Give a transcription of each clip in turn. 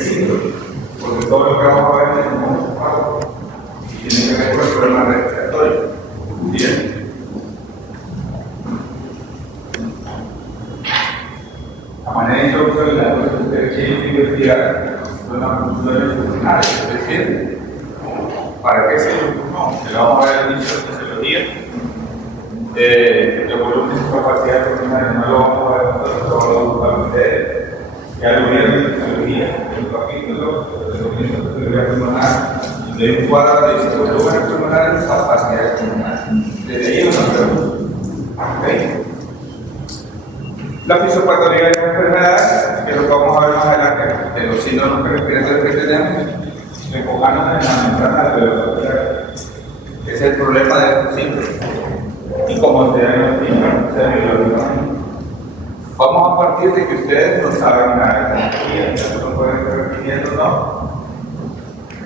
enriquecido, porque todo lo que vamos a ver es un pago y tiene que ver con el problema respiratorio. Bien. La manera introductoria que ustedes quieren investigar son las funciones pulmonares, es decir, ¿para qué sirve el pulmón? Que lo vamos a ver al inicio de la fisiología. Los volúmenes y capacidades pulmonares no lo vamos a ver nosotros, lo vamos a buscar ustedes. Ya lo vieron en la fisiología, en un capítulo de los índices de fisiología pulmonar, de un cuadro de volúmenes pulmonares y capacidades pulmonares. Desde ahí nos preguntan. ¿Okay? La fisiopatología de una enfermedad, que es lo que vamos a ver más adelante, de los síntomas respiratorios que tenemos, enfocándonos en la membrana alveolar, que es el problema de estos síntomas. Y como se diagnostica, se biológicamente. Vamos a partir de que ustedes no saben nada de anatomía, ya no pueden estar repitiendo, ¿no?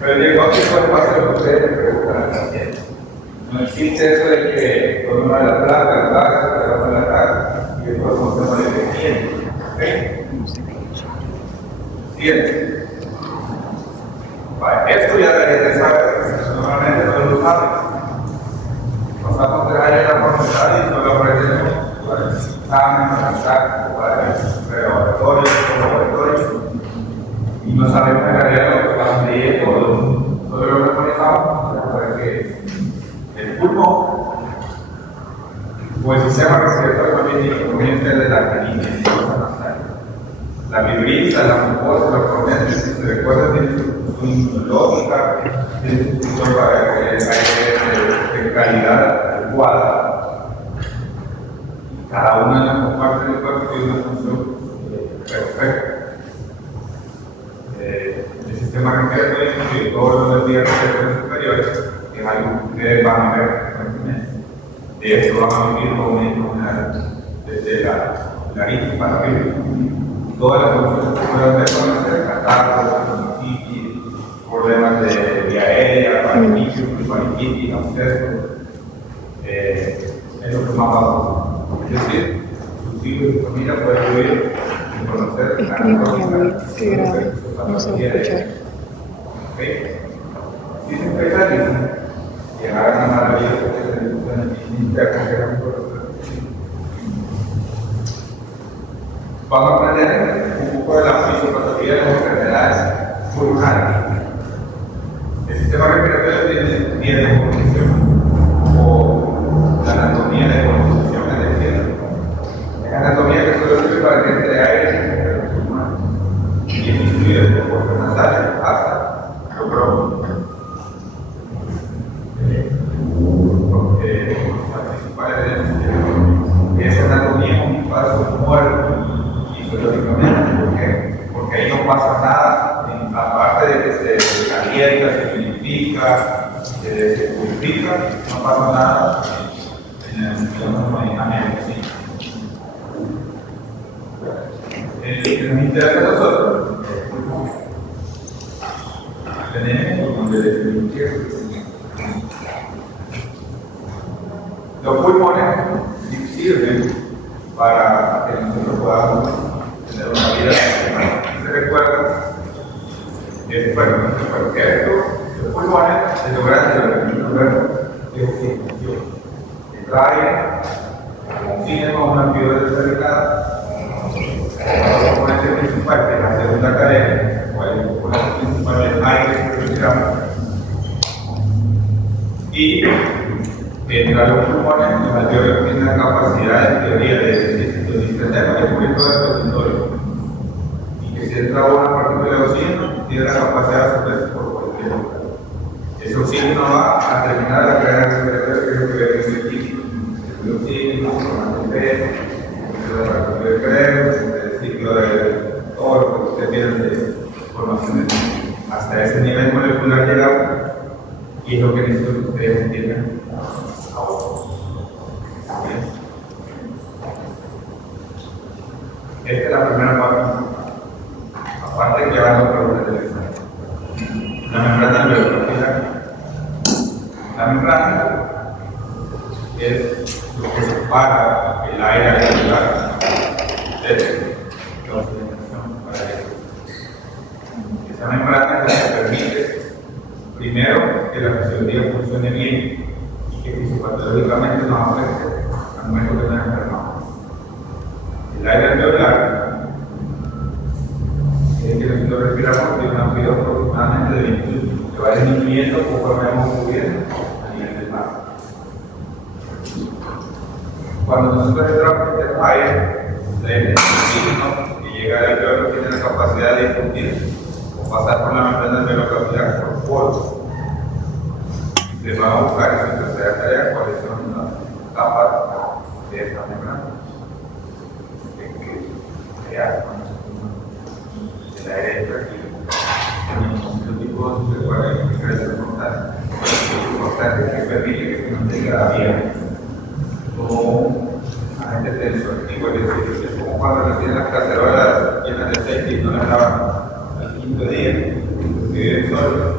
Pero el diagnóstico es base lo que ustedes le preguntan al paciente. No existe eso de que con una de las placas, la cara, y después no se muere de quién. ¿Ok? Bien. Vale, esto ya la gente sabe, normalmente no lo sabe. Pasamos 3 años en la facultad y solo aprendemos para el examen, para el laboratorio, y no sabemos en realidad lo que estamos leyendo, solo lo memorizamos para que el pulmón o el sistema respiratorio comienza desde la arterina, la vibrisa, la mucosa, la corneta, si se recuerda, tiene su inmunológica, tiene su función para que haya de calidad adecuada. Cada una de las partes del cuerpo tiene una función perfecta. El sistema respiratorio incluye todos los vías respiratorias superiores, que es algo que ustedes van a ver frecuentemente. De esto van a vivir con una enfermedad desde la nariz para arriba. Todas las funciones que pueden reconocer, catarros, sinusitis, problemas de diarrea, faringitis, abscesos, es lo que más va a pasar. Es decir, sus hijos y su familia pueden vivir sin conocer la anatomía. Qué grave, no se va a escuchar. Si se especializan, llegarán a maravillas vamos a aprender un poco de la fisiopatología de las enfermedades pulmonares. El sistema respiratorio tiene composición o la anatomía de composición, es decir, es anatomía que solo sirve para que entre aire en los pulmones y es incluido en los fosas nasales hasta los bronquios. Porque las principales de esa anatomía es un paso muerto fisiológicamente. ¿Por qué? Porque ahí no pasa nada, aparte de que se calienta, se purifica, se purifica, no pasa nada en la hemodinámica. Que nos interesa a nosotros, tenemos donde definir. Los pulmones sirven para que nosotros podamos tener una vida. ¿Se recuerda? Bueno, que esto, los pulmones, se logran de oxigenación. Se trae como oxígeno a una fibra determinada. El componente principal, que es la segunda cadena, o el componente principal del aire que respiramos. Y entre los pulmones, los alveolos tienen la capacidad, en teoría, de distender y cubrir todo el territorio. Y que si entra una partícula de oxígeno, tiene la capacidad de absorberse por cualquier lugar. Ese oxígeno va a terminar la cadena respiratoria, que es lo que vemos en el químico. El oxígeno, el formato de el ciclo de todo lo que ustedes tienen de formación. Hasta ese nivel molecular llegamos, y es lo que necesito que ustedes entiendan ahora. Esta es la primera parte. Aparte que van a preguntas del examen. La membrana alveolar. La membrana es lo que separa el aire alveolar de la oxigenación para el Esta membrana es la que permite, primero, que la fisiología funcione bien y que fisiopatológicamente nos afecte al momento que nos enfermamos. El aire alveolar, que nosotros respiramos, tiene una vida aproximadamente de 21, que va disminuyendo conforme vamos subiendo a nivel del mar. Cuando nosotros entramos en el aire, el oxígeno que llega al alveolo tiene la capacidad de difundir o pasar por la membrana alveolar por poros. Le vamos a buscar en su tercera tarea cuáles son las capas de esta membrana. El aire entra aquí. Un tipo de importante que permite que se mantenga abierto. Como agente tensoactivo, es decir, es como cuando recién las cacerolas llenas de aceite y no las lavan al quinto día, que viven solos.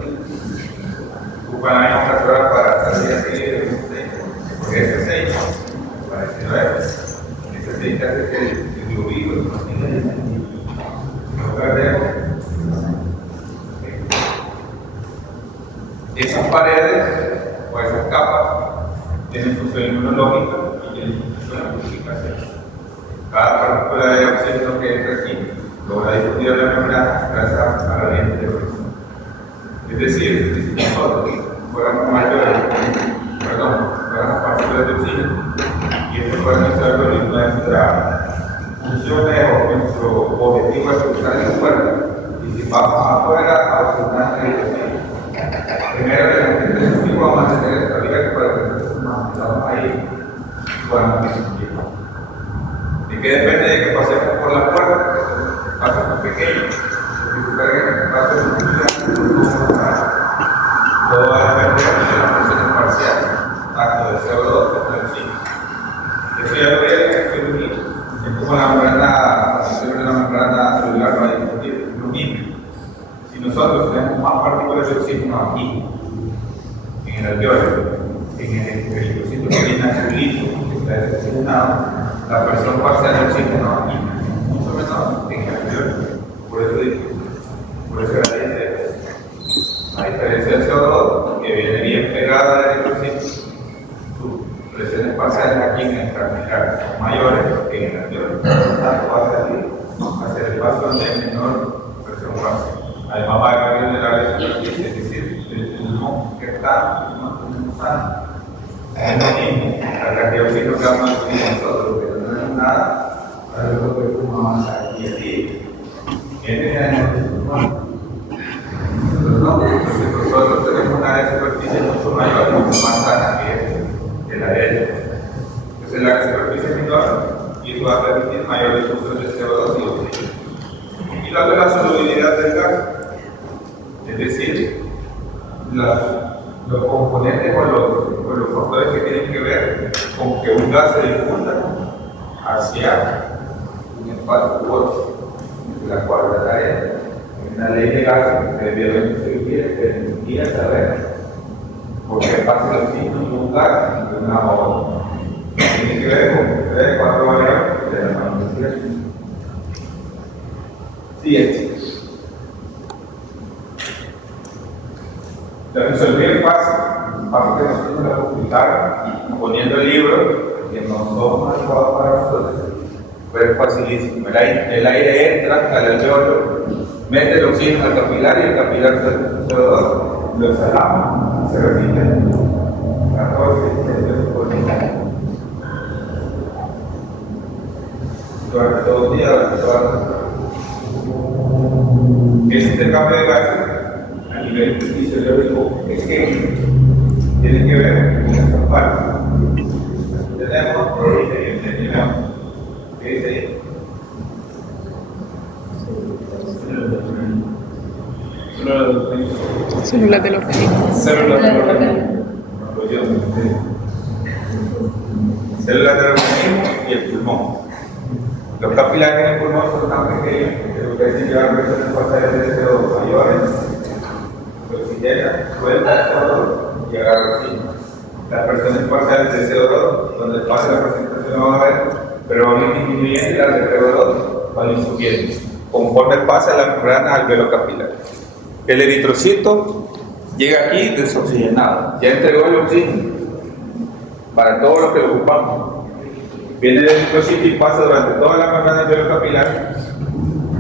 Ocupan la misma cacerola para salir así de un aceite, porque ese aceite, parecido a él, ese aceite hace que el globino no tenga no perdemos. Esas paredes o esas capas tienen función inmunológica y tienen función de purificación. Cada partícula de oxígeno que entra aquí logra difundir a la membrana gracias a la lente de presión. Es decir, si nosotros fuéramos partículas de oxígeno y esto fuera nuestra funciones o nuestro objetivo es usar el cuerpo y si vamos afuera a oxigenar el oxígeno. Primero que la gente de su vamos a tener estabilidad para que nosotros ahí podamos discutir. Y que depende de que pasemos por la puerta, pasos más pequeños, pasos más pequeños, todo va a depender de las funciones parciales, tanto del CO2 como del oxígeno. Eso ya lo veré en el fluido. Es como la membrana celular para discutir, es lo mismo. Si nosotros tenemos más partículas de oxígeno aquí, en el alveolo, en el trocito que viene azulito, que está desoxigenado, la presión parcial de oxígeno aquí, mucho menor en el alveolo. Por eso la diferencia. A diferencia del CO2, que viene bien pegada al trocito, sus presiones parciales aquí en el cardiac son mayores que en el alveolo. Tanto va a salir hacia el paso de menor presión parcial. Además va a haber minerales superficie, es decir, el pulmón que está sano. Es lo mismo, la cantidad de oxígeno que vamos a recibir nosotros, que no tenemos nada, para luego que fumamos aquí y aquí. Viene a nuestro pulmón. Nosotros no, porque nosotros tenemos una área de superficie mucho mayor, mucho más sana que la de ellos. Entonces la superficie es menor y eso va a permitir mayor difusión de CO2 y oxígeno. Y la otra es la solubilidad del gas. Es decir, los componentes o los factores que tienen que ver con que un gas se difunda hacia un espacio u otro. La cuarta tarea es una ley de gases que debieron permitir saber por qué pasa el oxígeno de un gas de una a otra. Tiene que ver con 3 o 4 variables de la magnificación. Siguiente. La resolví es fácil, parte que nosotros la publicar poniendo el libro, que no somos adecuados para nosotros, pero es facilísimo. El aire entra al alveolo, mete el oxígeno al capilar y el capilar CO2, lo exhalamos, se repite 14 veces por día. Durante todo el día, durante toda la semana. Ese intercambio de gases a nivel fisiológico es que tiene que ver con esta parte. Aquí tenemos ¿qué dice ahí? Células del organismo. Células del organismo. Células del organismo y el pulmón. Los capilares en el pulmón son tan pequeños que lo que hacen llevar presiones parciales de CO2 mayores, se oxigena, suelta el CO2 y agarra oxígeno. Las presiones parciales de CO2, donde pasa la presentación no va a haber, pero van a ir disminuyendo y las de CO2 van a ir subiendo, conforme pasa la membrana alveolo-capilar. El eritrocito llega aquí desoxigenado, ya entregó el oxígeno para todo lo que lo ocupamos. Viene el eritrocito y pasa durante toda la membrana alveolo-capilar,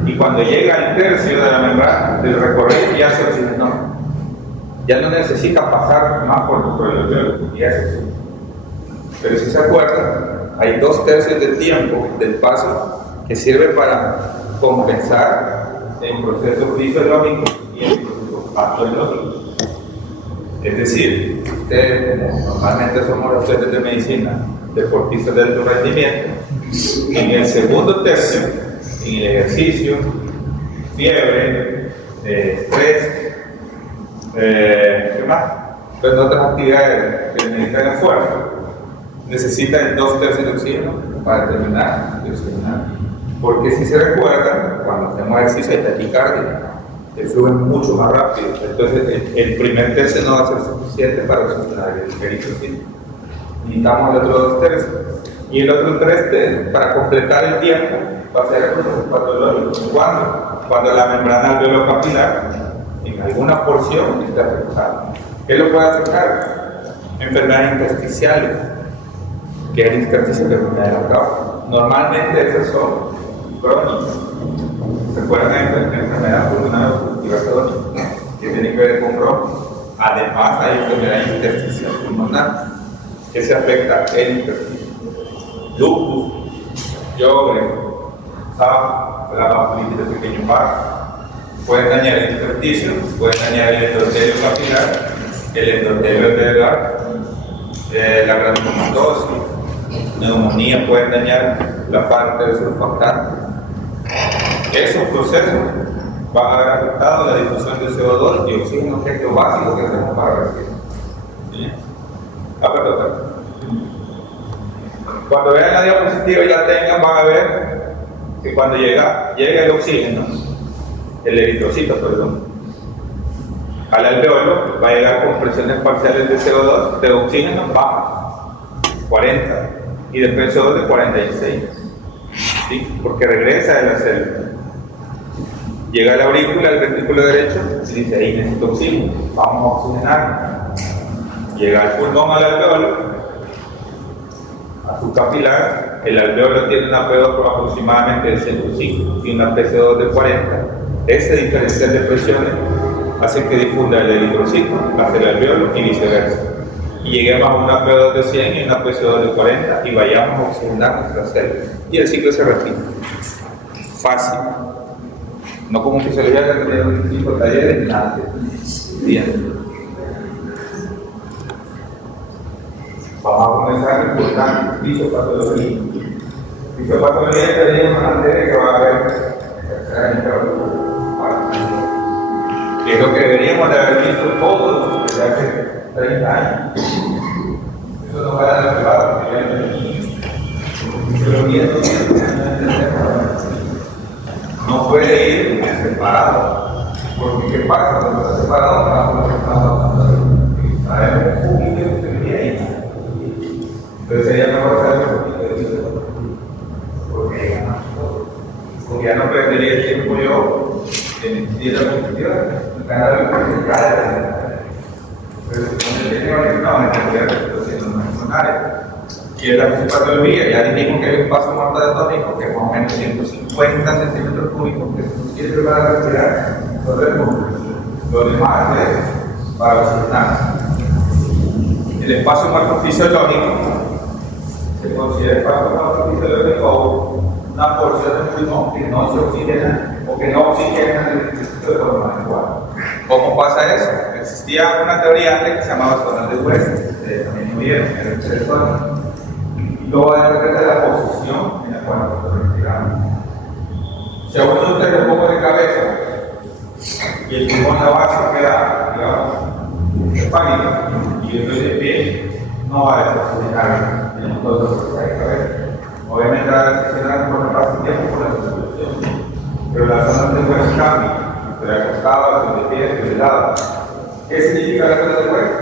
y cuando llega al tercio de la membrana del recorrido ya se oxigenó. Ya no necesita pasar más por el alveolo, ya se oxigenó. Pero si se acuerdan, hay 2/3 del tiempo del paso que sirve para compensar el proceso fisiológico y el proceso patológico. Es decir, ustedes, como normalmente somos los estudiantes de medicina, deportistas de alto rendimiento, en el segundo tercio, en el ejercicio, fiebre, estrés, ¿qué más? Pues otras actividades que necesitan esfuerzo, necesitan 2/3 de oxígeno para terminar de oxigenar. Porque si se recuerdan, cuando hacemos ejercicio hay taquicardia, el flujo es mucho más rápido. Entonces el primer tercio no va a ser suficiente para oxigenar el eritrocito. Necesitamos el otro 2/3. Y el otro 3/3, para completar el tiempo, va a ser el proceso patológico. Cuando la membrana alveolo-capilar, en alguna porción, está afectada. ¿Qué lo puede afectar? Enfermedades intersticiales, que es el intersticio que viene de la causa. Normalmente esas son crónicas. ¿Se acuerdan de la enfermedad pulmonar obstructiva crónica? Que tiene que ver con Crohn. Además hay enfermedad intersticial pulmonar que se afecta el intersticio. Lupus, Sjögren, SAP, la vasculitis de pequeño vaso, pueden dañar el intersticio, pueden dañar el endotelio capilar, el endotelio arterial, la granulomatosis, neumonía, pueden dañar la parte del surfactante. Esos procesos van a haber afectado la difusión de CO2 y oxígeno, que es lo básico que hacemos para respirar. ¿Sí? Cuando vean la diapositiva y la tengan, van a ver que cuando llega el oxígeno, el eritrocito, al alveolo, va a llegar con presiones parciales de CO2, de oxígeno bajas, 40, y de CO2 de 46, ¿sí? Porque regresa de la célula. Llega a la aurícula, al ventrículo derecho, y dice, ahí necesito oxígeno, vamos a oxigenar. Llega al pulmón, al alveolo, a su capilar, el alveolo tiene una PO2 aproximadamente de 105 y una PCO2 de 40. Ese diferencial de presiones hace que difunda el eritrocito hacia el alveolo y viceversa. Y lleguemos a una PO2 de 100 y una PCO2 de 40 y vayamos a oxigenar nuestras células. Y el ciclo se repite. Fácil. No como fisiología que tenemos un tipo de talleres, nada. Bien. Vamos a comenzar con fisiopatología. Fisiopatología tenemos una materia que va a haber que es lo que deberíamos de haber visto todos desde hace 30 años. Eso nos va a dar el debate, porque fisiología no puede ir separado. Porque ¿qué pasa? Cuando está separado, sabemos un poquito de fisiología ahí. Entonces sería mejor saber un poquito de fisiología. Porque ya no perdería el tiempo yo en la positiva, cada vez que cada. Pero si tiene no entender los áreas. Y en la fisiopatología ya dijimos que hay un paso mortal que es más o menos 150 centímetros cúbicos, que son 7 para respirar. Entonces, lo demás es para oxigenar. El espacio morfofisiológico se considera espacio morfofisiológico o una porción del pulmón que no se oxigena o que no oxigena el distrito de forma adecuada. ¿Cómo pasa eso? Existía una teoría antes que se llamaba zonas de West, también lo vieron, eran 3 zonas. Y luego va a depender de la posición en la cual nosotros respiramos. Si a uno de ustedes lo pongo de cabeza y el pulmón la base queda, digamos, cefálico y yo estoy de pie, no va a desoxigenar el motor de cabeza. Obviamente va a desoxigenar por el paso del tiempo por la circulación, pero la zona de West cambia, estoy acostado, estoy de pie, estoy de lado. ¿Qué significa la zona de West?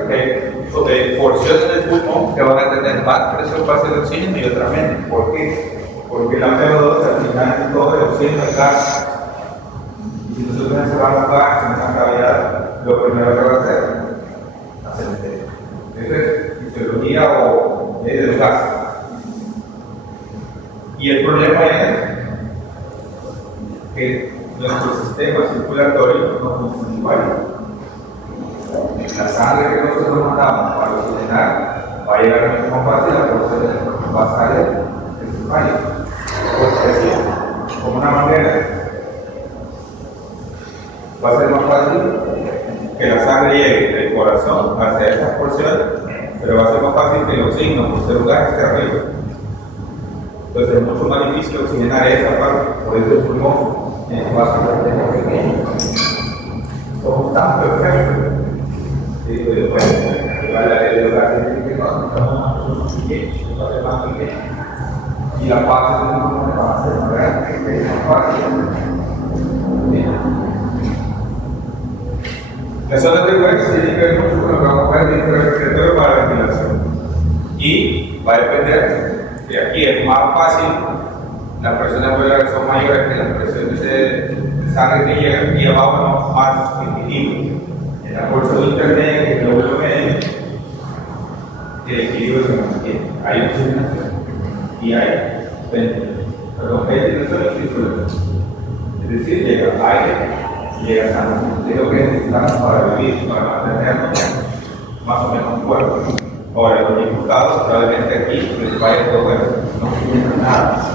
Que porciones del pulmón que van a tener más presión para el oxígeno y otras menos. ¿Por qué? Porque la PO2 al final todo el oxígeno es gas. Y si nosotros encerramos gas, cavidad, lo primero que va a hacer, hacer eso es fisiología o ley del gas. Y el problema es que nuestro sistema circulatorio no funciona igual. La sangre que nosotros mandamos para oxigenar va a llegar mucho más fácil a los basales principales. Pues así, como una manera, va a ser más fácil que la sangre llegue del corazón hacia esas porciones, pero va a ser más fácil que el oxígeno, por ser un gas, esté arriba. Entonces es mucho más difícil oxigenar esa parte, por eso el pulmón va a ser pequeño. Somos tan perfectos. Sí, después, la ley de los gases dice que no, estamos más pequeños, va a ser más pequeño. Y la parte de los pulmones va a ser más grande, que es más fácil. ¿Sí? La zona de hueso tiene que ver mucho con lo que vamos a ver dentro del respiratorio para la ventilación. Y va a depender de aquí es más fácil, las presiones arteriales son mayores que las presiones de sangre que llegan y abajo es más equilibrio. En la bolsa intermedia, que es el glóbulo medio, el equilibrio se mantiene. Hay oxigenación y hay ventilación y circulación. Es decir, llega aire, llega sangre. Es lo que necesitamos para vivir, para mantenernos más o menos fuertes. Ahora, los diputados, probablemente aquí les vaya todo eso, no tienen nada.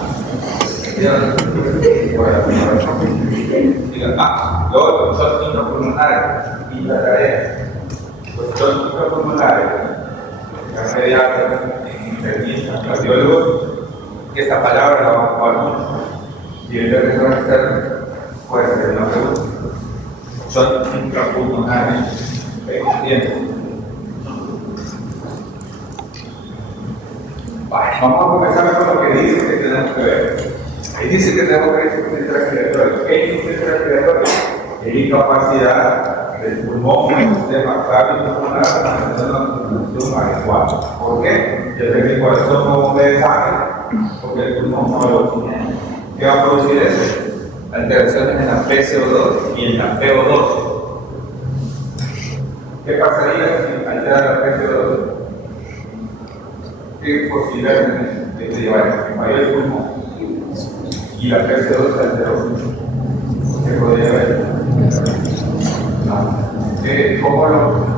Digan, lo otro, son intrapulmonares, y la tarea, pues son intrapulmonares, la pediatra, internista, cardiólogos, que esta palabra la vamos a jugar mucho. Y el profesor externo puede ser una pregunta. Son intrapulmonares, ¿entienden? Vamos a comenzar con lo que dice que tenemos que ver. Ahí dice que tenemos que ver insuficiencia respiratoria. ¿Qué es insuficiencia respiratoria? Es incapacidad del pulmón en el sistema cardiopulmonar para mantener una circulación adecuada. ¿Por qué? Ya que el corazón no bombea sangre, porque el pulmón no lo oxigena. ¿Qué va a producir eso? Alteraciones en la PCO2 y en la PO2. ¿Qué pasaría si altera la PCO2? ¿Qué posibilidades de llevar que vaya el pulmón? Y la PCO2 se alteró. ¿Qué podría haber?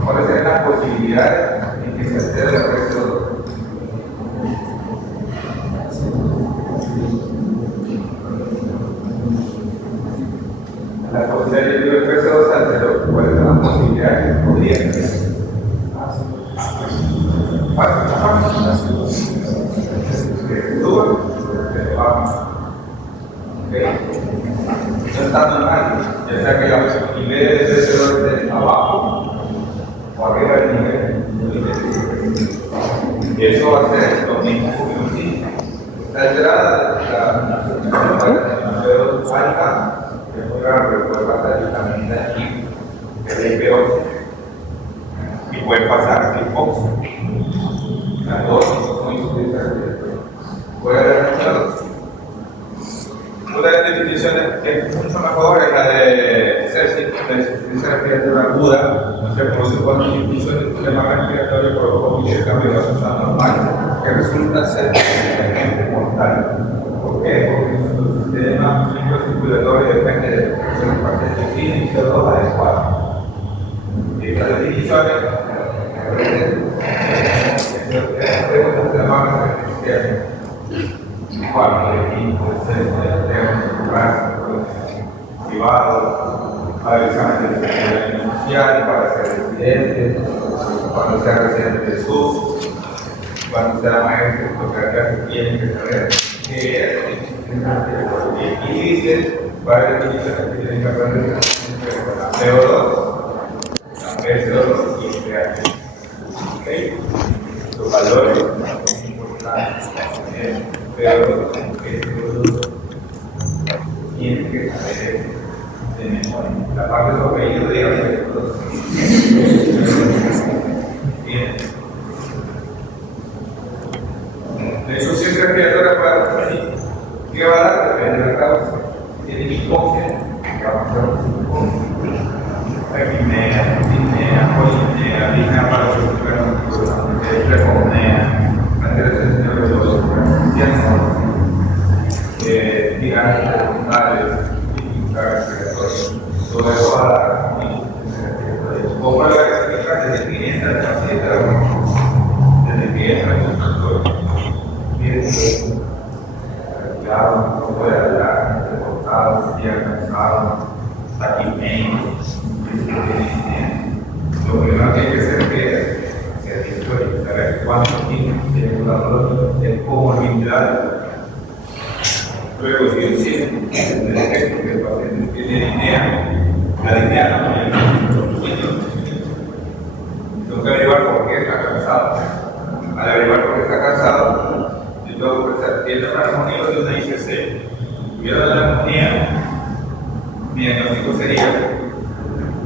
¿Cuáles serían las posibilidades en que se altere la PCO2? La posibilidad de que el PCO2 se alteró. ¿Cuáles son las posibilidades que podrían ser? No está normal, ya sea que la nivel de PCO2 esté abajo o arriba del nivel. Y eso va a ser lo mismo que la alterada la PCO2 alta, que es muy raro, pero puede pasar vitamina aquí, que es el peor. Y puede pasar sin oxígeno. Las dos son insuficiencia respiratoria. Voy a dar una de las definiciones que es mucho mejor es la de insuficiencia respiratoria aguda, no se produce cuando incluso el sistema respiratorio provoca un cambio vascular normal, que resulta ser mortal. ¿Por qué? Porque nuestro sistema circulatorio depende de la parte de oxígeno y CO2 adecuada. Y estas definiciones privado, para exámenes de inicial, para ser residente, cuando sea residente de SUS, cuando sea maestro, lo que tienen que saber qué es. Y dice varias definiciones que tienen que aprender la CO2, la PCO2 y el pH. ¿Okay? Los valores importantes pero tiene que saber de memoria. La parte de los apellidos de los bien. Eso siempre es criatura para decir ¿qué va a dar? Depende de la causa. Si tiene hipoxia, va a pasar. cuánto tiene de comorbilidades. Luego, si existe el efecto que el paciente tiene dinero, la dinero tengo que averiguar por qué está cansado. Al averiguar por qué está cansado, yo tengo que pensar, ¿tiene una neumonía o una ICC? Si hubiera una neumonía, mi diagnóstico sería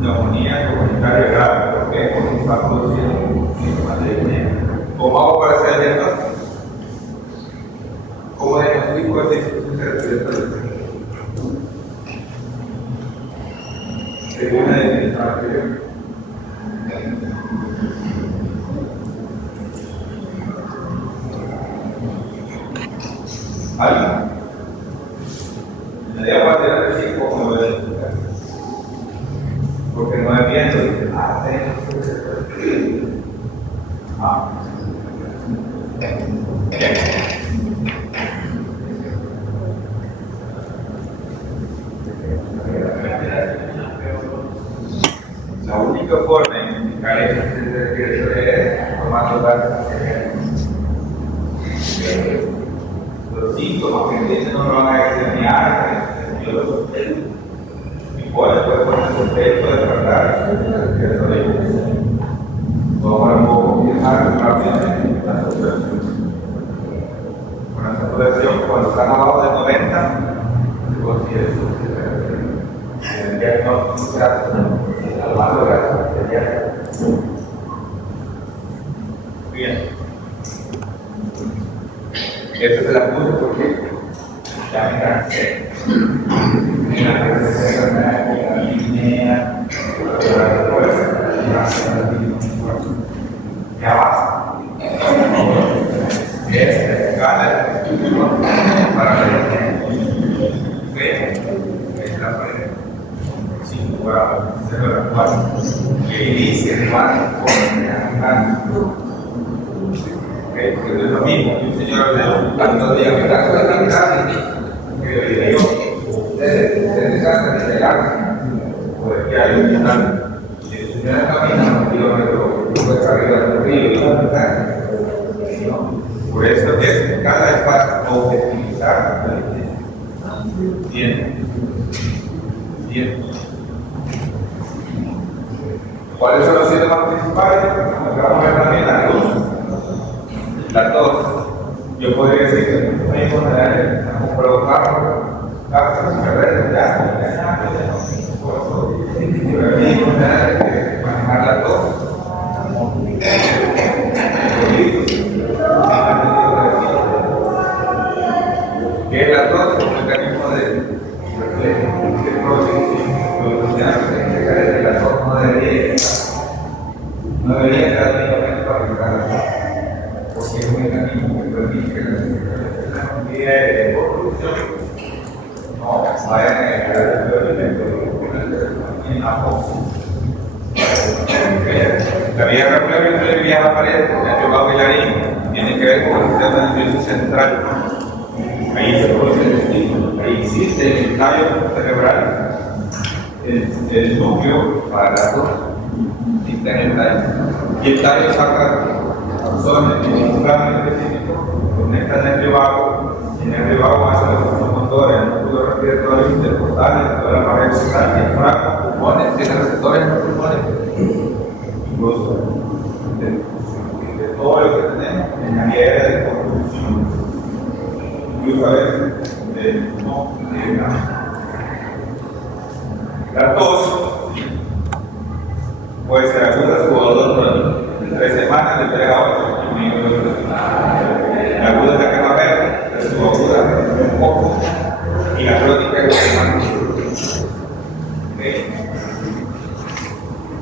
neumonía comunitaria grave. ¿Por qué? Porque está produciendo síntomas de disnea. ¿Cómo hago para hacer el diagnóstico? ¿Cómo diagnostico esta insuficiencia respiratoria? Según la definición anterior. ¿Alguien? Me dio a tener decir cómo lo voy a explicar. Porque no es viendo y dice, la única forma de identificar esa respiratoria es tomando datos. Los síntomas que tienen no lo van a extrañar, y puede ponerse el pecho de tratar vamos a un poco viajar rápidamente la saturación. Con la saturación, cuando están abajo de 90, se considera el diagnóstico se hace al lado de la arterial. Bien. Esto se la puse porque ya me cansé. Ya basta. Es gana para es la pared. 5 a 0,4. Que inicia el mar porque es lo mismo que un señor de tantos días que está con la mitad que yo se deshace de llegar pues que hay un final y el señor camina un kilómetro pues arriba del río y la mitad por eso es cada espacio optimizar bien ¿cuáles son los síntomas principales? Vamos a ver también la luz. La tos, yo podría decir que los médicos generales han provocado causas cerebrales de asma, pero el médico general que manejar la tos, ¿qué es la tos? Un mecanismo de reflejo, de prótesis, que la tos no debería estar únicamente para evitar la tos. Porque es un mecanismo que permite que la tecnología de evolución no vaya a generar el elemento en la voz. La vía reflejo y vía aparente, el yoga bailarín, tiene que ver con el sistema nervioso central. Ahí se produce el estímulo, ahí existe el tallo cerebral, el núcleo para la tos, está en el tallo. Y el tallo saca absorbe un plano específico, conecta el nervio vago, y el nervio vago hace los motores, el músculo respiratorio intercostal, toda la pared central, diafragma, pulmones, tiene receptores en los pulmones, incluso de todo lo que tenemos en la guía de construcción, incluso a veces no de la tos puede ser aguda o dolorosa. 3 semanas de 3 a 8 la aguda es la que va a ver, la subaguda un poco y la crónica es la que más.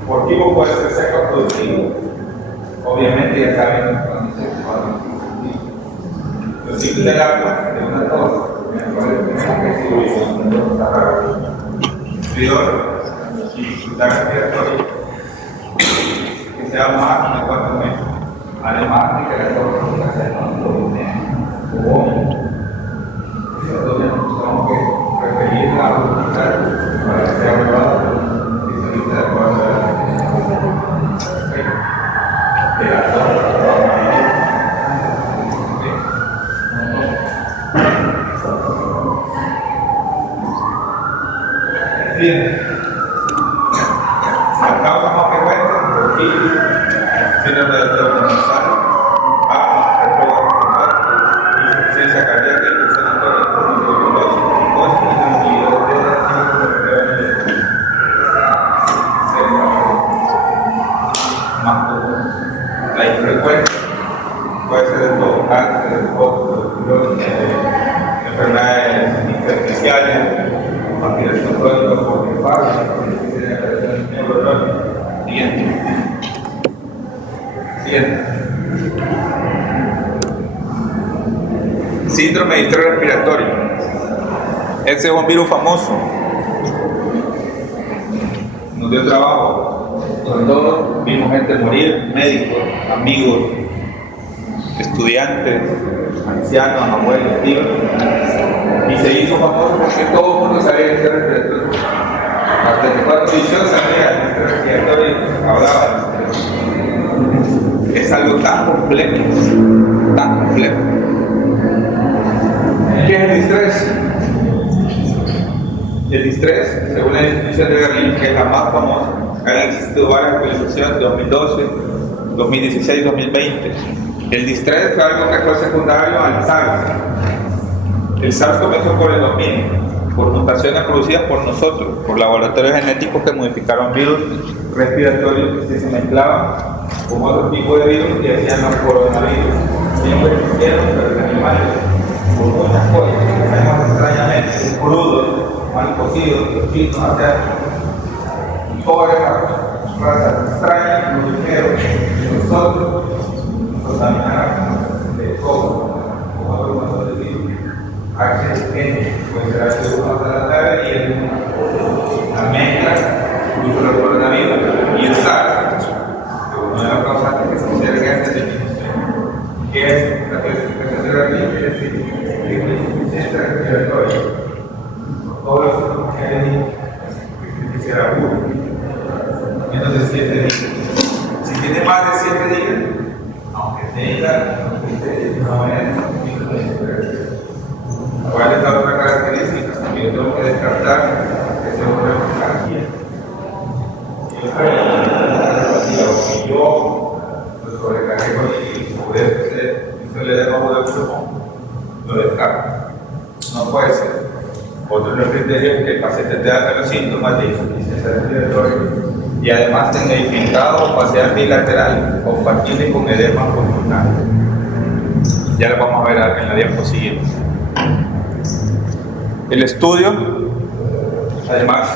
¿Por qué puede ser seco productivo? Obviamente ya saben cuando se los ciclos del agua de una tos, y dificultad respiratoria que sea más de 4 meses. Además de que la tos se hace o nosotros tenemos que referir a un hospital para que sea aprobado y se evite de acuerdo a la síndrome de Down-Nasal, insuficiencia cardíaca, infección crónica, tuberculosis, la infrecuencia puede ser de todo, cáncer, tuberculosis, enfermedades intersticiales, ventilación crónica por infarto, neurológica. Siguiente. Síndrome de distrés respiratorio. Ese es un virus famoso. Nos dio trabajo. Sobre todo vimos gente morir, médicos, amigos, estudiantes, ancianos, abuelos, tíos. Y se hizo famoso porque todo el mundo sabía que era respiratorio. Las 34 ediciones sabía que era respiratorio, hablaba. Es algo tan complejo, tan complejo. ¿Qué es el distrés? El distrés, según la definición de Berlín, que es la más famosa, han existido varias actualizaciones, 2012, 2016, 2020. El distrés fue algo que fue secundario al SARS. El SARS comenzó por el 2000, por mutaciones producidas por nosotros, por laboratorios genéticos que modificaron virus respiratorios que se mezclaban con otro tipo de virus y hacían los coronavirus. Siempre existieron, pero en animales, por muchas cosas, más extrañamente, crudos, mal cocidos, chinos, asiáticos. Y todas esas razas extrañas produjeron nosotros contaminaron de todo, con otro montón de virus. HN, puede ser H1 hasta la tarde y el la mezcla, incluso los coronavirus y el SARS. Una de las causantes que se considera que es definición, que es la clasificación de la línea, es decir, insuficiencia respiratoria. Todo eso que hay que será uno, menos de 7 días. Si tiene más de 7 días, aunque tenga una manera, ¿cuál es la otra característica? Que yo tengo que descartar que se vuelve energía. Y yo lo sobrecargué con el poder ser, eso le da como de pulmón, lo descarto. No puede ser. Otro de los criterios es que el paciente tenga los síntomas de insuficiencia respiratoria y además tenga infiltrado opacidad bilateral compatible con edema pulmonar. Ya lo vamos a ver en la diapositiva siguiente. El estudio, además,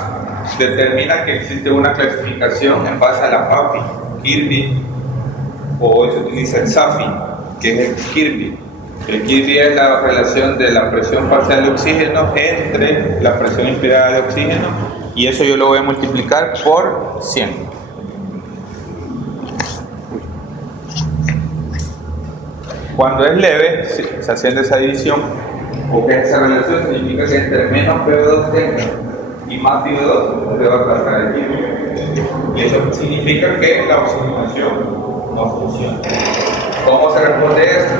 determina que existe una clasificación en base a la PAFI, Kirby, o hoy se utiliza el SAFI, que es el Kirby. El Kirby es la relación de la presión parcial de oxígeno entre la presión inspirada de oxígeno, y eso yo lo voy a multiplicar por 100. Cuando es leve, se haciendo esa división, porque esa relación significa que entre menos PO2 tenga y más PO2 se va a pasar el Kirby. Y eso significa que la oxigenación no funciona. ¿Cómo se responde esto?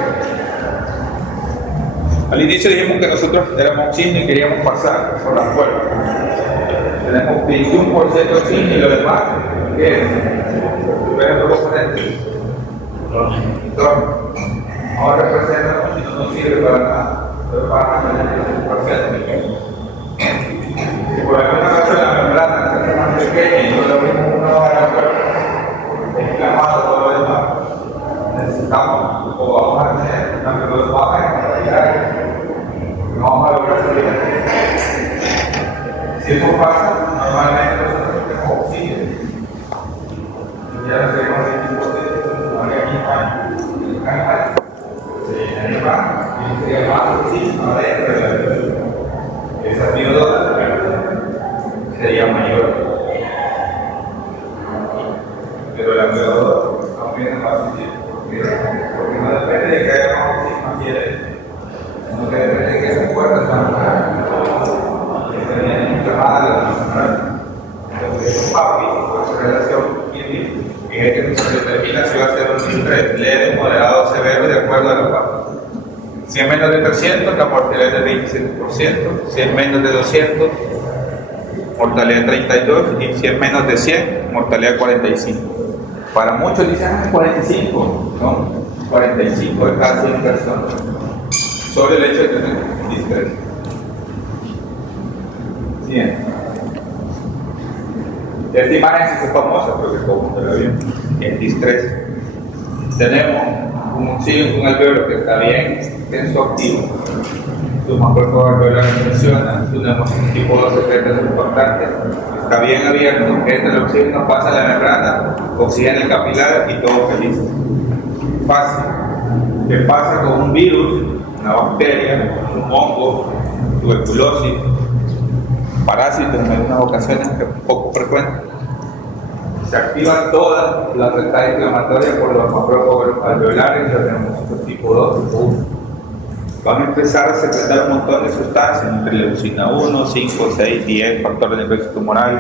Al inicio dijimos que nosotros éramos oxígeno y queríamos pasar por las puertas. Tenemos 21% de oxígeno y lo demás, ¿qué es? ¿Ven los componentes? Ahora representa que no sirve para nada, pero para mantener el parcial. Por alguna razón la membrana se hace más pequeña y no lo vemos una hoja de la puerta, inflamado todo lo demás. Necesitamos o vamos a tener una PO2 baja para llegar, porque no vamos a lograr salir aquí. Si eso pasa, normalmente nosotros tenemos oxígeno. Ya no tenemos el tipo de y sería más oxígeno adentro de la vida. Esa PO2 sería mayor. Pero la PO2 no viene más oxígeno. Porque no depende de que haya más oxígeno aquí adentro, sino que depende de que esas puertas están cerradas, que estarían inflamadas las centrales. Entonces, eso PAPI, por esa relación química, es el que se determina si va a ser un distrés leve, moderado o severo de acuerdo a la PAPI. Si es menos de 300, la mortalidad es de 27%, si es menos de 200, mortalidad 32%, y si es menos de 100, mortalidad 45%. Para muchos dicen 45, ¿no? 45 de cada 100 personas. Sobre el hecho de tener distrés. Bien. Esta imagen sí es famosa, porque todo el mundo la vio. El distrés. Tenemos un alveolo que está bien tensoactivo. Su macrofono alveolar funciona. Tenemos un tipo 2 secretas importante. Está bien abierto. Entra el oxígeno, pasa la membrana, oxigena el capilar y todo feliz. Fácil. ¿Qué pasa con un virus, una bacteria, un hongo, tuberculosis, parásitos en algunas ocasiones, que es poco frecuente? Se activan todas las respuestas inflamatorias por los macrófagos alveolares, los neumocitos tipo 2 y tipo 1. Van a empezar a secretar un montón de sustancias, entre leucina 1, 5, 6, 10, factores de infección tumoral,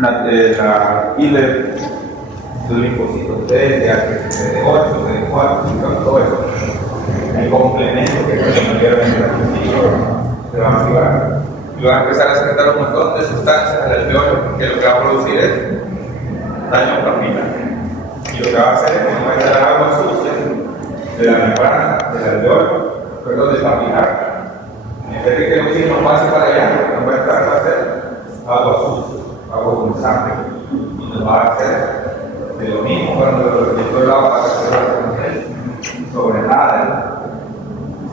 la killer, los linfocitos T, CD8, CD4, todo eso. El complemento que se va a activar. Y van a empezar a secretar un montón de sustancias al alveolo, que lo que va a producir es daño capilar. Y lo que va a hacer es que va a echar agua sucia de la membrana del alveolo, del capilar. En vez de que el oxígeno pase para allá, lo que va a entrar va a ser agua sucia, agua con sangre. Y nos va a hacer de lo mismo cuando el agua va a hacer sobre nada.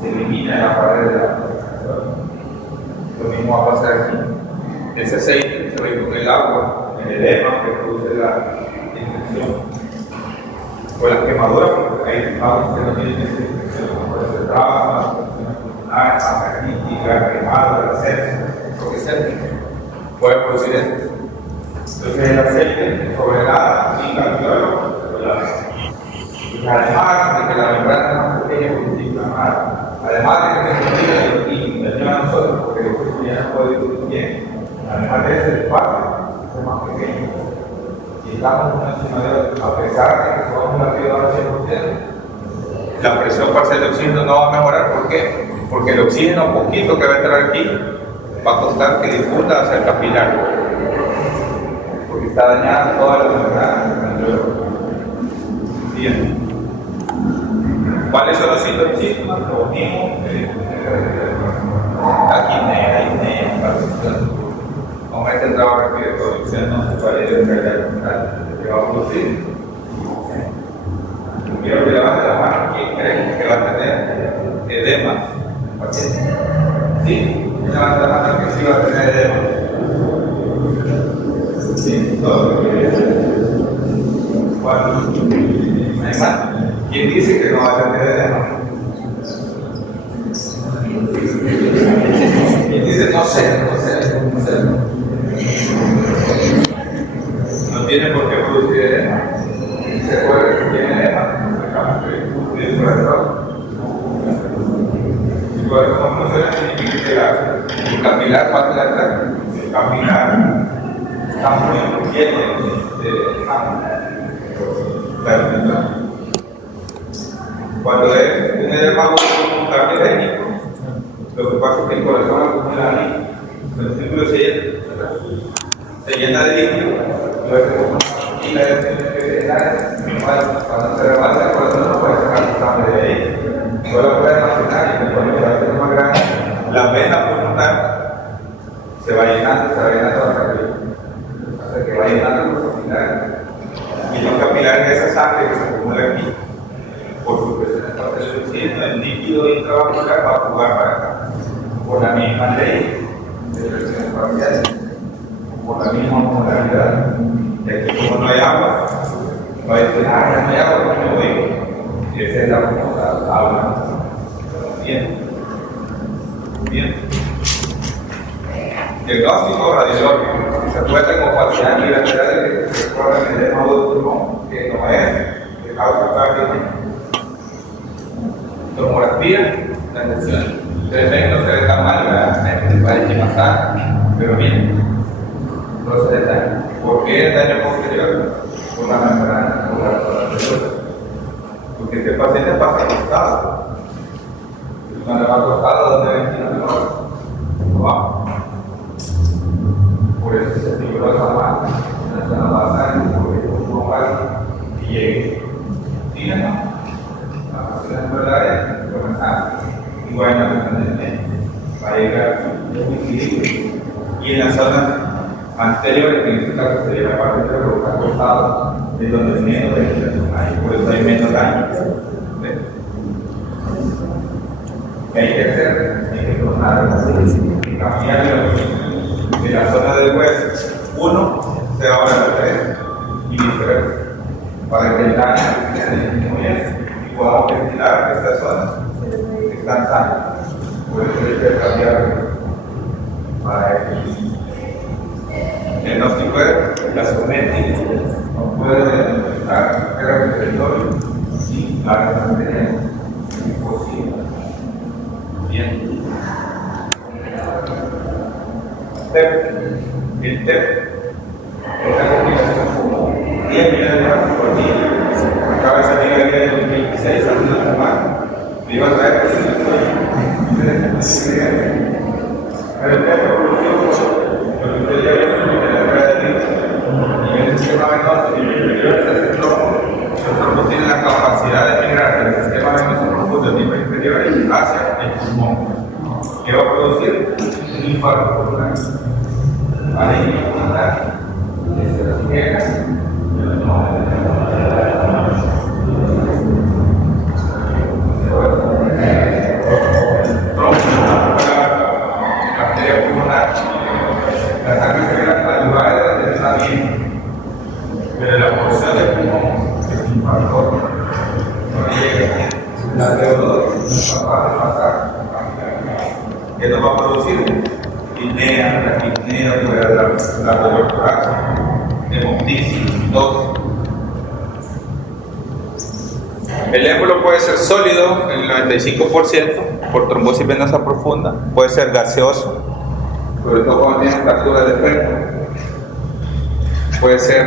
Se elimina en la pared de la. Lo mismo va a pasar aquí. Ese aceite se va a ir con el agua, el edema que produce la infección. O las quemaduras, porque hay agua que no tienen esa infección, como puede ser trauma, pulmonar, mastitis, quemado, el sepsis, lo que sea, puede producir esto. Entonces el aceite sobre nada, sin alveolo, además de que la membrana es más pequeña que inflamada, además de que se consigue y daña a nosotros, porque el oxígeno ya no puede ir bien, además de eso, el espacio es más pequeño. Y estamos en una situación, a pesar de que somos una ciudad al 100%, la presión parcial de oxígeno no va a mejorar. ¿Por qué? Porque el oxígeno poquito que va a entrar aquí va a costar que difunda hacia el capilar, porque está dañada toda la membrana. Bien. ¿Cuáles son los síntomas? Lo mismo. Aumenta el trabajo respiratorio, o sea, no se puede descargar que va a producir. Quiero que levante la mano. ¿Quién cree que va a tener edema? ¿Sí? Levanta la mano que sí va a tener edema. Sí, todo. ¿Cuál? ¿Hay más? ¿Quién dice que no va a tener edema? ¿Quién dice no sé? No tiene por qué producir edema. Se puede que tiene edema. Y por eso no funciona, significa que el capilar va a tener el capilar está muy lleno de sangre. Cuando es un edema cardiogénico, lo que pasa es que el corazón acumula ahí, el círculo se llena de líquido, y la cuando se rebalsa el corazón no puede sacar sangre de ahí, solo puede almacenar, y cuando se va a hacer más grande, la vena pulmonar se va llenando hasta arriba, hasta que va llenando los capilares. Y los capilares de esa sangre que se acumula aquí, por su presión espacial suficiente, el líquido intravascular va a jugar para acá. Por la misma ley de presión espacial, por la misma osmolaridad. Y aquí, como no hay agua, va a decir, ya no hay agua, no me voy. Y esa es la famosa agua. Bien. Diagnóstico radiológico. Se puede con opacidad bilateral que se forma en el edema del pulmón, que no es de causa cardíaca. Tomografía, la lesión. Ustedes no se ve tan mal, realmente parece más sano, pero bien, no se daño. ¿Por qué el daño posterior? Por la membrana, por la membrana. Porque este paciente pasa acostado. Cuando va acostado, ¿dónde ventila mejor? Abajo. Por eso se fibrosa más, no se va a pasar, porque es un llegue. ¿Sí, no? Las verdades van a estar igual va a llegar un equilibrio. Y en la zona anterior, que en este caso sería la parte de los acostados, es donde menos ventilación hay, por eso hay menos daño. ¿Qué hay que hacer? Hay que tomar, cambiar de la zona del hueso. Uno se abre a la pared y viceversa, para que el daño se disminuya y podamos ventilar esta zona que están sanas. Por eso hay que cambiar para eso. El diagnóstico es la sométrica, no puede detectar el territorio sin la mantener imposible. Bien. El TEP es la combinación como 10 millones de euros por día. Acaba de salir el día de 2016, hace una semana. Me iba a traer pero el TEP evolutivo, lo que usted ya vio en la prueba de Lynch, nivel del sistema venoso y el interior del trombo, los trombos tienen la capacidad de migrar del sistema venoso profundo del nivel inferior hacia el pulmón, que va a producir un infarto pulmonar. Para identificar desde las piernas y los hombros. Arteria pulmonar. La sangre se ve a lugares donde está bien, pero la porción del pulmón es un factor. No llega. La CO2 no es capaz de pasar. ¿Qué nos va a producir? La apnea, la dolor torácico, hemoptisis, tos. El émbolo puede ser sólido en el 95% por trombosis venosa profunda, puede ser gaseoso, sobre todo cuando tiene fracturas de frente, puede ser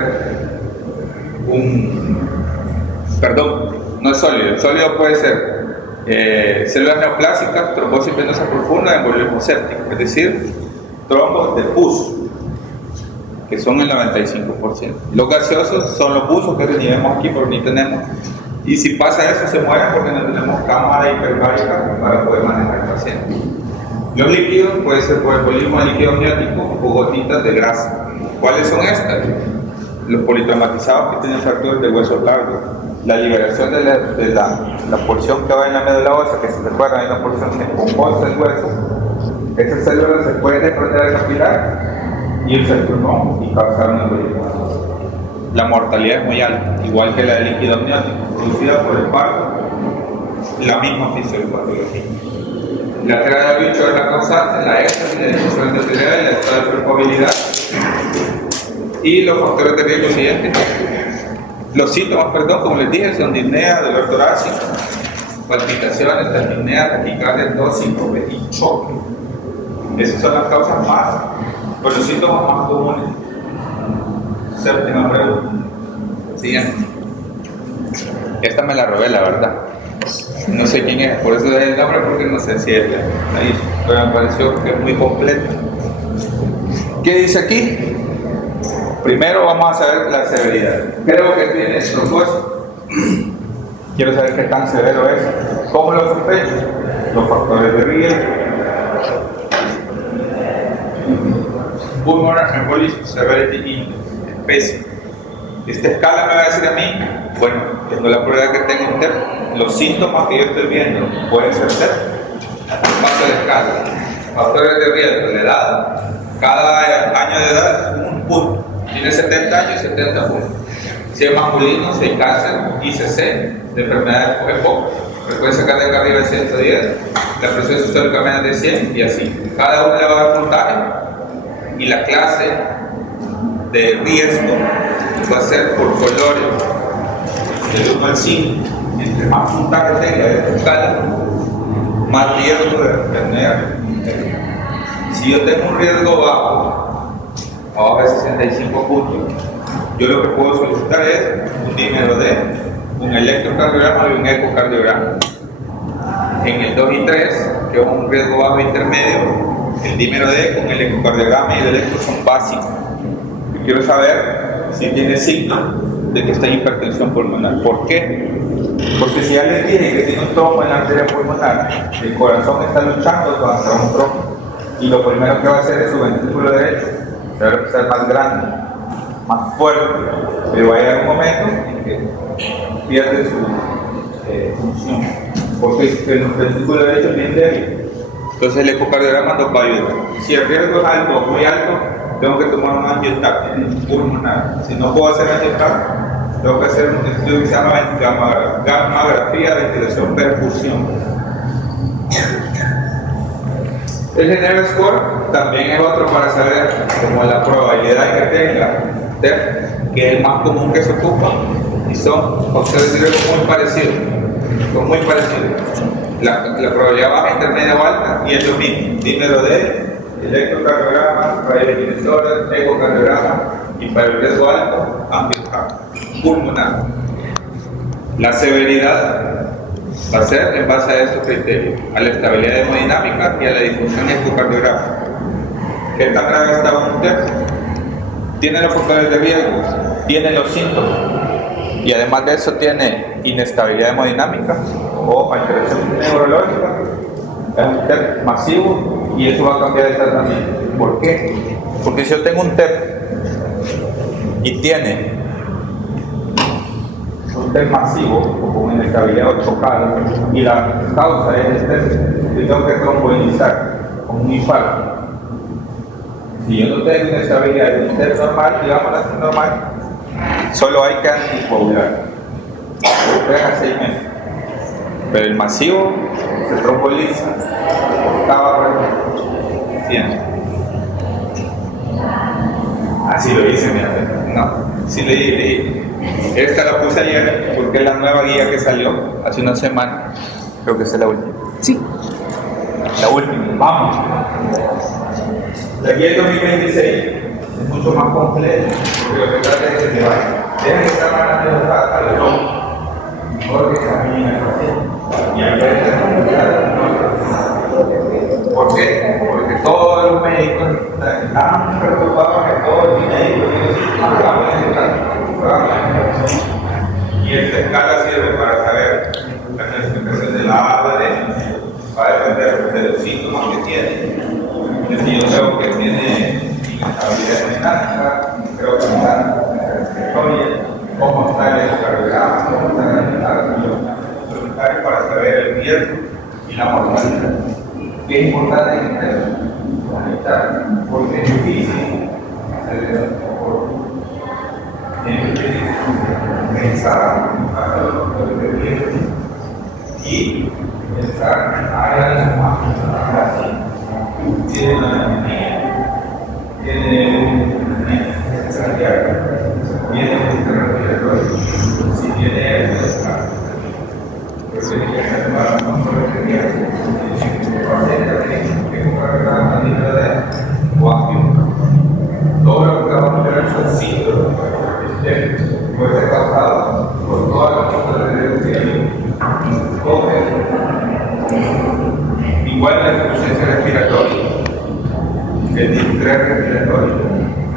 no es sólido, sólido puede ser células neoplásicas, trombosis venosa profunda, embolismo séptico, es decir, trombos de pus, que son el 95%. Los gaseosos son los buzos que teníamos aquí, pero ni tenemos. Y si pasa eso, se mueren porque no tenemos cámara hiperbárica para poder manejar al paciente. Los líquidos puede ser por embolismo de líquido amniótico o gotitas de grasa. ¿Cuáles son estas? Los politraumatizados que tienen fracturas de hueso largo. La liberación de la porción que va en la médula ósea, que se recuerda, hay una porción que compone el hueso. Esas células se pueden desprender del capilar, irse al pulmón y causar un embolismo. La mortalidad es muy alta, igual que la de líquido amniótico, producida por el parto, la misma fisiopatología. La terapia de bicho es la causante, la éxtasis, la difusión endotelial, el estado de probabilidad y los factores de riesgo siguientes. Los síntomas, como les dije, son disnea, dolor torácico, palpitaciones, taquipnea, taquicardia, tos, síncope y choque. Esas son las causas más, pues los síntomas más comunes. Séptima pregunta. Siguiente. Esta me la robé, la verdad. No sé quién es, por eso dejé el nombre, porque no sé si es ahí, pero me pareció que es muy completa. ¿Qué dice aquí? Primero vamos a saber la severidad. Creo que tiene trombosis. Quiero saber qué tan severo es. ¿Cómo lo sospecho? Los factores de riesgo. Pulmonary Embolism Severity Index, especie. Esta escala me va a decir a mí, bueno, tengo la prueba que tengo un TEP, los síntomas que yo estoy viendo pueden ser TEP. Paso de escala. Factores de riesgo, la edad. Cada año de edad es un punto. Tiene 70 años y 70 puntos. Si es masculino, si hay cáncer, ICC, de enfermedades coge poco. Frecuencia cardíaca arriba de 110, la presión sistólica menos de 100 y así. Cada uno le va a dar puntaje y la clase de riesgo va a ser por colores del 1 al 5. Entre más puntaje tenga de esta escala, más riesgo de tener. Si yo tengo un riesgo bajo, abajo de 65 puntos, yo lo que puedo solicitar es un dímero D, un electrocardiograma y un ecocardiograma. En el 2 y 3, que es un riesgo bajo intermedio, el dímero D con el ecocardiograma y el electro son básicos. Yo quiero saber si tiene signo de que está en hipertensión pulmonar. ¿Por qué? Porque si ya les dije que tiene un trombo en la arteria pulmonar, el corazón está luchando contra un trombo y lo primero que va a hacer es su ventrículo derecho, se va a empezar más grande, más fuerte, pero va a llegar un momento en que pierde su función, porque el ventrículo derecho es bien débil. Entonces el ecocardiograma nos va a ayudar. Si el riesgo es alto o muy alto, tengo que tomar un angiotac pulmonar. Si no puedo hacer angiotac, tengo que hacer un estudio que se llama gammagrafía de ventilación perfusión. El general score también es otro para saber como la probabilidad que tenga TEP, que es el más común que se ocupa, y son observaciones muy parecidos. Son muy parecidos. La probabilidad baja, intermedia o alta, y es lo mismo. Dímelo de electrocardiograma, radioinhibitor, ecocardiograma, y para el riesgo alto, angiotac pulmonar. La severidad va a ser en base a estos criterios, a la estabilidad hemodinámica y a la difusión ecocardiográfica. ¿Qué tan grave está un TEP? Tiene los factores de riesgo, tiene los síntomas, y además de eso tiene inestabilidad hemodinámica o alteración neurológica. Es un TEP masivo y eso va a cambiar el tratamiento. ¿Por qué? Porque si yo tengo un TEP y tiene un TEP masivo o con inestabilidad o chocado y la causa es el TEP, yo tengo que tromboembolizar con un infarto. Si yo no tengo inestabilidad y un TEP normal, digamos así normal, solo hay que anticoagular 3 a 6 meses. Pero el masivo se tromboliza octava siempre. Así lo hice, mira. No, sí leí. Esta la puse ayer porque es la nueva guía que salió hace una semana. Creo que esa es la última. Sí. La última. Vamos. La guía del 2026 es mucho más completa porque lo que trata es que se vaya. Dejen de estar manejando hasta el hombro. Porque camina así. Y a veces ¿por qué? Porque todos los médicos están preocupados que todos los médicos y esta escala sirve para saber la clasificación de la ABD, para depender de los síntomas que tiene. Si yo creo que tiene inestabilidad mecánica, creo que está respiratoria, cómo está el ecocardiograma, cómo está el para saber el riesgo y la mortalidad. Que es importante conectar, porque es difícil pensar a lo que viene y pensar a áreas más tiene una tiene un santiago, tiene un respiratorio, si tiene el pues tiene que ser para un todo lo que acabamos de ver son síntomas puede ser causado por todas las cosas de reducción. Igual la insuficiencia respiratoria, el distrés respiratorio,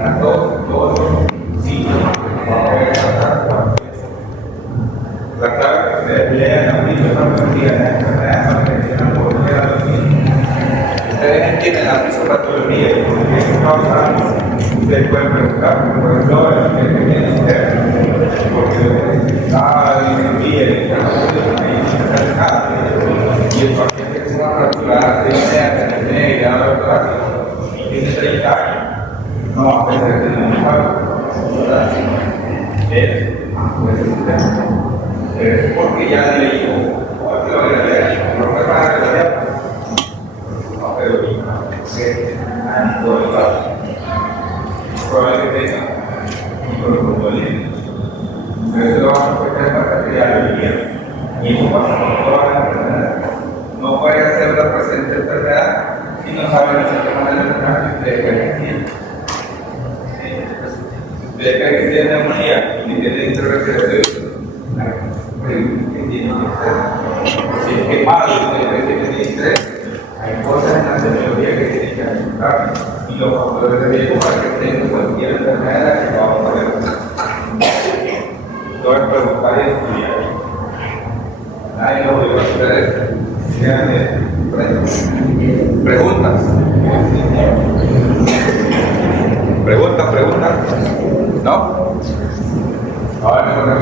a todos los síntomas que vamos a ver tratar. La clave que ustedes lean la fisiopatología de la enfermedad para que tengan por qué a los síntomas. Ustedes entienden la fisiopatología y por qué se causa, ustedes pueden preguntar, por ejemplo, el que tiene usted, porque y el paciente que se va a fracturar de tiene grado de fractura y tiene 30 años, no va a pensar que tiene un infarto, es porque ya leí, o que lo voy a leer, no me van a leer, no, pero probablemente tenga microcondolencias. Pero eso lo vamos a encontrar para que ya lo leyeron. Y eso pasa con todas las enfermedades. No puede hacer la presente enfermedad si no saben los síntomas de la enfermedad que ustedes creen que tienen. Si ustedes creen que tienen neumonía y tienen intrarrespiratorio, ¿qué tienen estrés? Si es quemado y ustedes creen que tienen estrés, hay cosas en la semiología que tienen que ayudar y los factores de riesgo para que tengan cualquier enfermedad que vamos a ver. Preguntas. Pregunta. ¿No? Ahora me voy a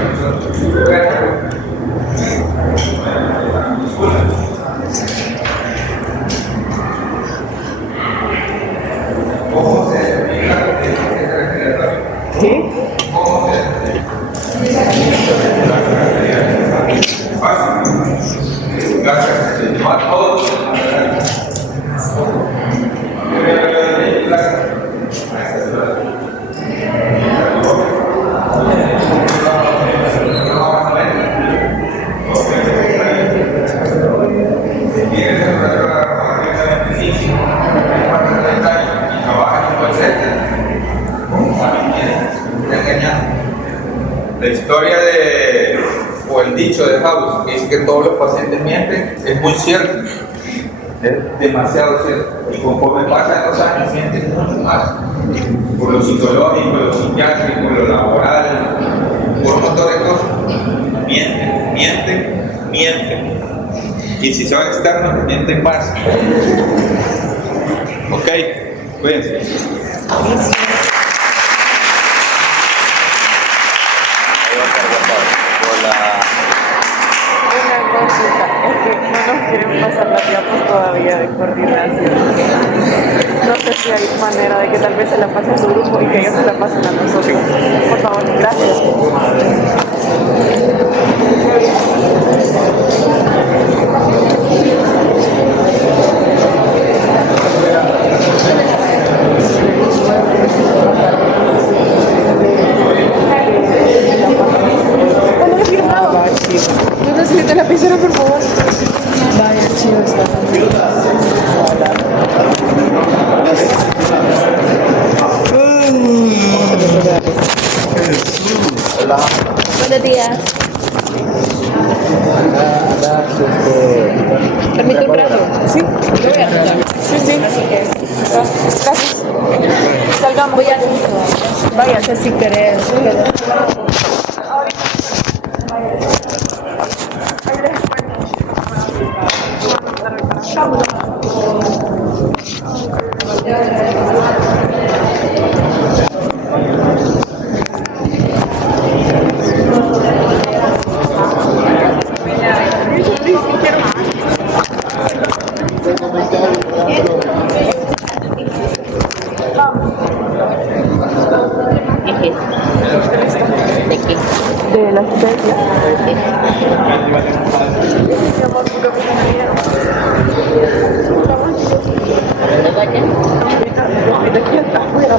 ¿cómo se explica ¿Qué? ¿Cómo se fácil? Gracias. No a todos. La historia o el dicho de House que dice que todos los pacientes mienten es muy cierto, es demasiado cierto, y conforme pasan los años mienten mucho más, por lo psicológico, lo psiquiátrico, lo laboral, por un montón de cosas, mienten, y si son externos mienten más. Ok, cuídense. Una consulta, es que no nos quieren pasar las diapos todavía de coordinación. No sé si hay manera de que tal vez se la pase a su grupo y que ellos se la pasen a nosotros. Por favor, gracias. ¿Cuándo he firmado? No necesito la lapicera, por favor. Vaya, chido está. Hola. Buenos días. ¿Permite un rato? ¿Sí? Lo voy a arreglar. Sí. Gracias. Salgamos. Voy a váyase si querés. ¿De qué? De la asistencia. ¿Dónde vaya? De aquí hasta afuera.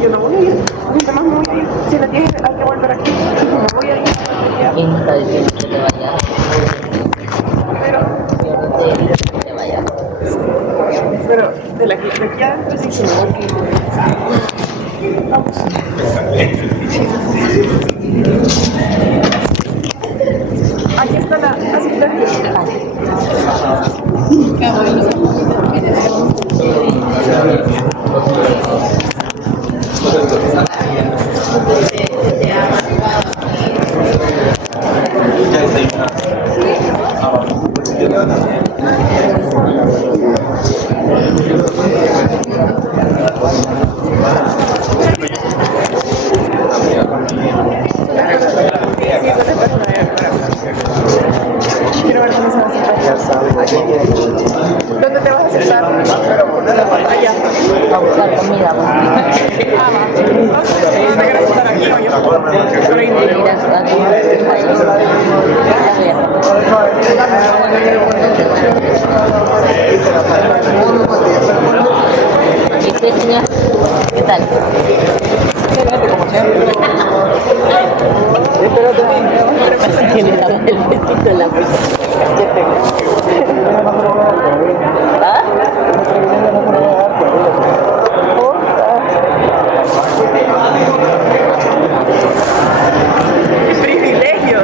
Yo no voy a ir. Nunca más me voy a ir. Si la tienes, hay que volver aquí. Me voy a ir. ¿Quién está diciendo que te vaya? Yo no te digo que te vaya. Pero de aquí adentro sí se me va. Vamos. Aquí está la asistencia. Quiero ver cómo se va a sentar. Ya sabes. ¿Dónde te vas a sentar? Allá. A buscar comida. Va. No sé, ¿dónde quieres estar aquí o yo? Por ahí Voy a ir a su casa. ¿Y usted, señor? ¿Qué tal? Como siempre. Que le daba el besito en la boca. ¿Ah? ¡Qué privilegio!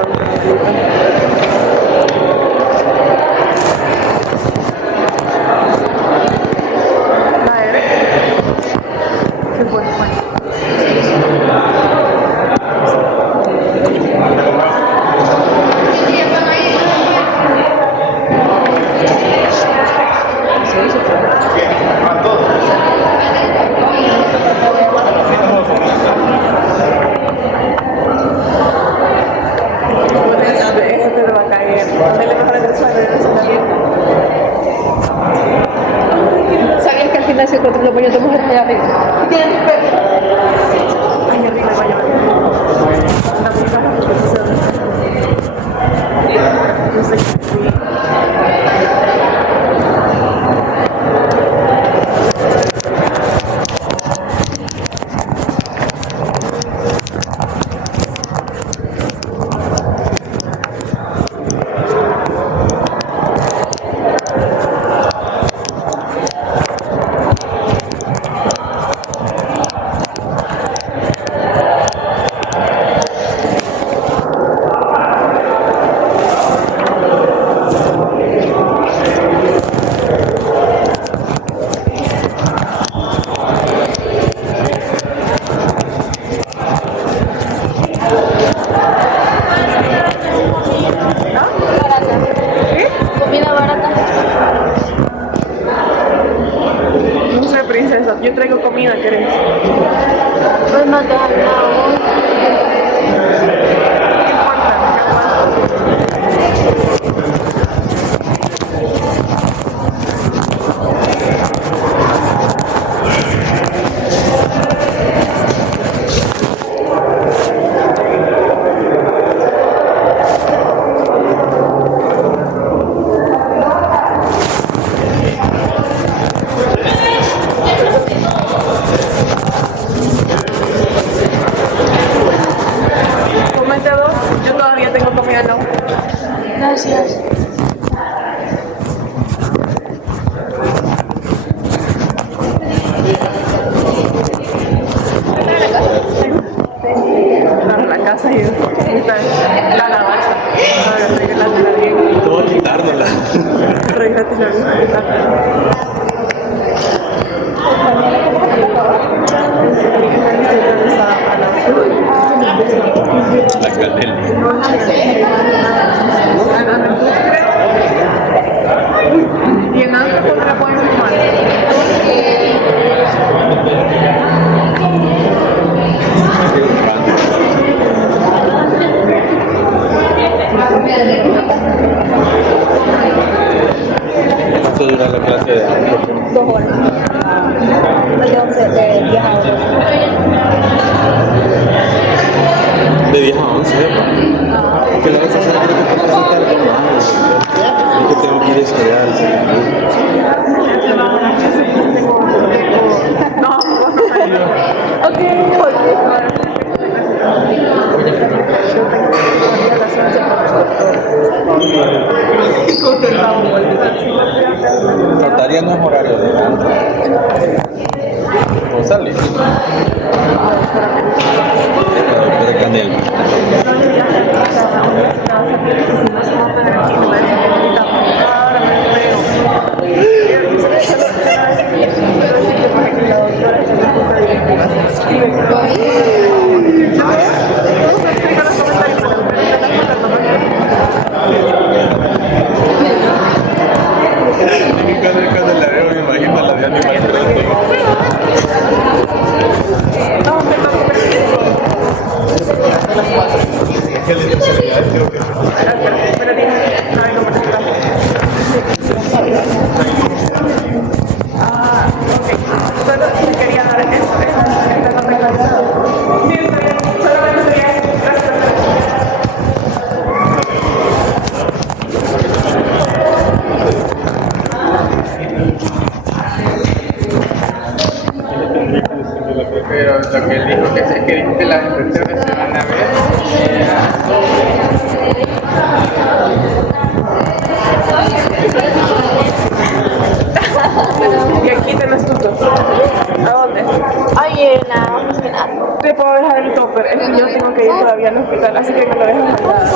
la última película. La R. Qué bueno. Eso te va a caer. Dale mejor el suelo, ¿Sabías que al gimnasio con los baños de mujer allá arriba? ¿Tienes respeto? ay, arriba el baño. La única posición. No sé qué. Comida barata. No sé, princesa. Yo traigo comida, ¿querés? Pues no te has hablado. Comete dos. Yo todavía tengo comida, ¿no? Gracias. Claro, la casa y esta es la lavacha. A ver, arreglátela bien. Voy a quitárnosla. Arreglátela bien. La candela. Y en algo no la pueden filmar. ¿Cuánto dura la clase de audio? 2 horas. De 11, de 10 a 12. De 10 a 11, ¿no? Que la vez pasada creo que te presentaron más. Es que tengo que ir a estudiar. No, Notaria no es horario de danza. ¿Cómo sale? De Canel. Cuando la veo me imagino la de animal. Solo quería dar eso, esta no regla. Sí, está bien, solamente sería eso. Gracias. Pero lo que él dijo que es que dijo que las impresiones se van a ver brutal, así que no lo dejes al lado.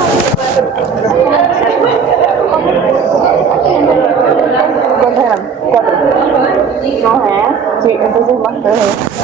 ¿Cuántos eran? 4. Ajá. Sí, entonces más 3.